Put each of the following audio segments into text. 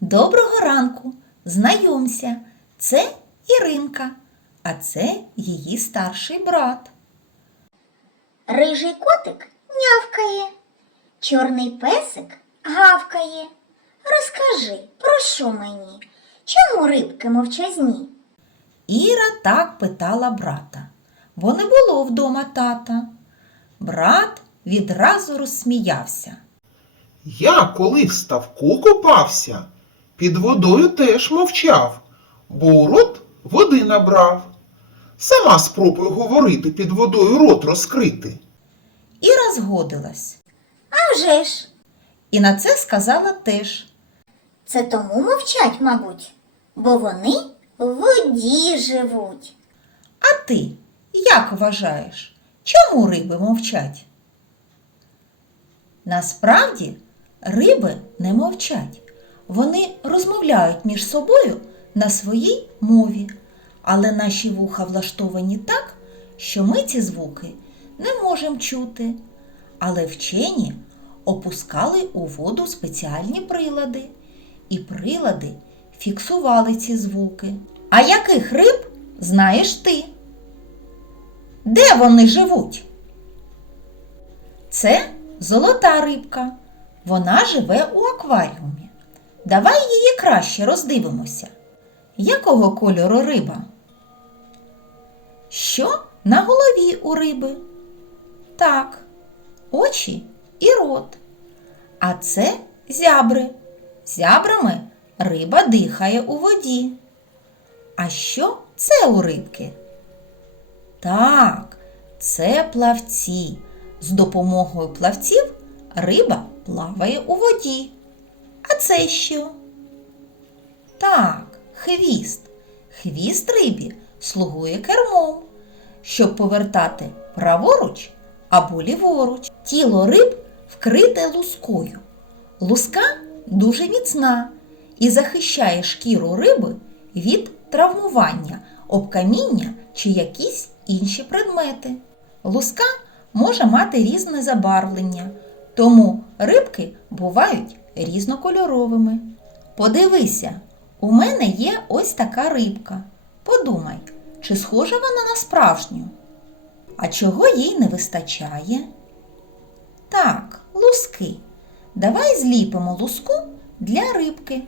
Доброго ранку! Знайомся, це Іринка, а це її старший брат. Рижий котик нявкає, чорний песик гавкає. Розкажи, про що мені? Чому рибки мовчазні? Іра так питала брата, бо не було вдома тата. Брат відразу розсміявся. Я, коли в ставку купався, під водою теж мовчав, бо у рот води набрав. Сама спробуй говорити під водою рот розкрити. Іра згодилась. А вже ж, І на це сказала теж. це тому мовчать, мабуть, бо вони в воді живуть. А ти як вважаєш, чому риби мовчать? Насправді риби не мовчать. Вони розмовляють між собою на своїй мові, але наші вуха влаштовані так, що ми ці звуки не можемо чути. Але вчені опускали у воду спеціальні прилади, і прилади фіксували ці звуки. А яких риб знаєш ти? Де вони живуть? Це золота рибка. Вона живе у акваріумі. Давай її краще роздивимося. Якого кольору риба? Що на голові у риби? Так, очі і рот. А це зябри. Зябрами риба дихає у воді. А що це у рибки? Так, це плавці. З допомогою плавців риба плаває у воді. Це що? Так, хвіст. Хвіст рибі слугує кермом, щоб повертати праворуч або ліворуч. Тіло риб вкрите лускою. Луска дуже міцна і захищає шкіру риби від травмування, обкаміння чи якісь інші предмети. Луска може мати різне забарвлення, тому рибки бувають різнокольоровими. Подивися, у мене є ось така рибка. Подумай, чи схожа вона на справжню? А чого їй не вистачає? Так, луски. Давай зліпимо луску для рибки.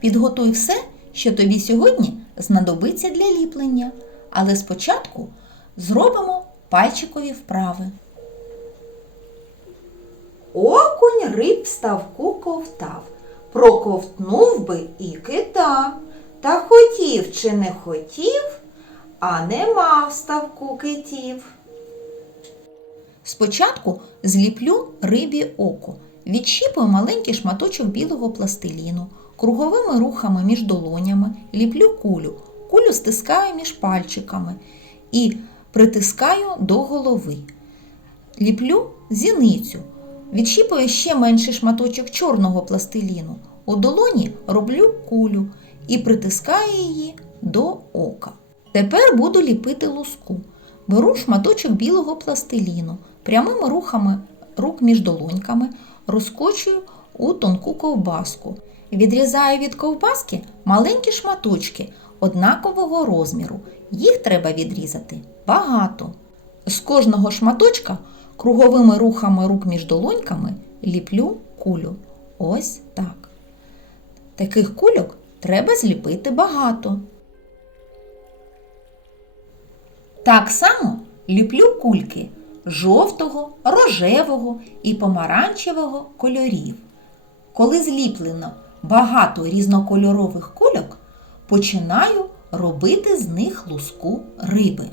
Підготуй все, що тобі сьогодні знадобиться для ліплення. Але спочатку зробимо пальчикові вправи. Окунь риб ставку ковтав, проковтнув би і кита. Та хотів чи не хотів, а нема в ставку китів. Спочатку зліплю рибі око. Відщіпую маленький шматочок білого пластиліну, круговими рухами між долонями ліплю кулю. Кулю стискаю між пальчиками і притискаю до голови. Ліплю зіницю. Відщіпую ще менший шматочок чорного пластиліну. У долоні роблю кулю і притискаю її до ока. Тепер буду ліпити луску. Беру шматочок білого пластиліну, прямими рухами рук між долоньками розкочую у тонку ковбаску. Відрізаю від ковбаски маленькі шматочки однакового розміру. Їх треба відрізати багато. З кожного шматочка круговими рухами рук між долоньками ліплю кулю. Ось так. Таких кульок треба зліпити багато. Так само ліплю кульки жовтого, рожевого і помаранчевого кольорів. Коли зліплено багато різнокольорових кульок, починаю робити з них луску риби.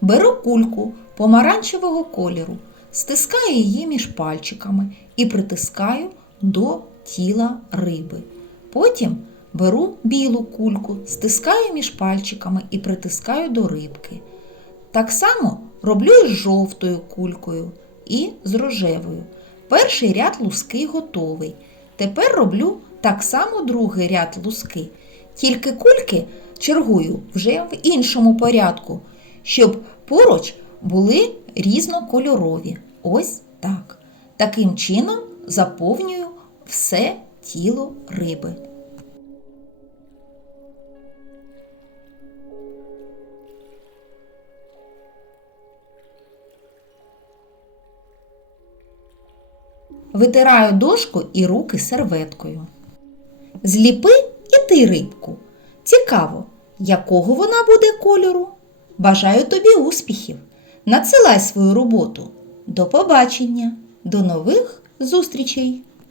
Беру кульку помаранчевого кольору, стискаю її між пальчиками і притискаю до тіла риби. Потім беру білу кульку, стискаю між пальчиками і притискаю до рибки. Так само роблю з жовтою кулькою і з рожевою. Перший ряд луски готовий. Тепер роблю так само другий ряд луски. Тільки кульки чергую вже в іншому порядку, щоб поруч були різнокольорові. Ось так. Таким чином заповнюю все тіло риби. Витираю дошку і руки серветкою. Зліпи і ти рибку. Цікаво, якого вона буде кольору. Бажаю тобі успіхів. Надсилай свою роботу. До побачення, до нових зустрічей!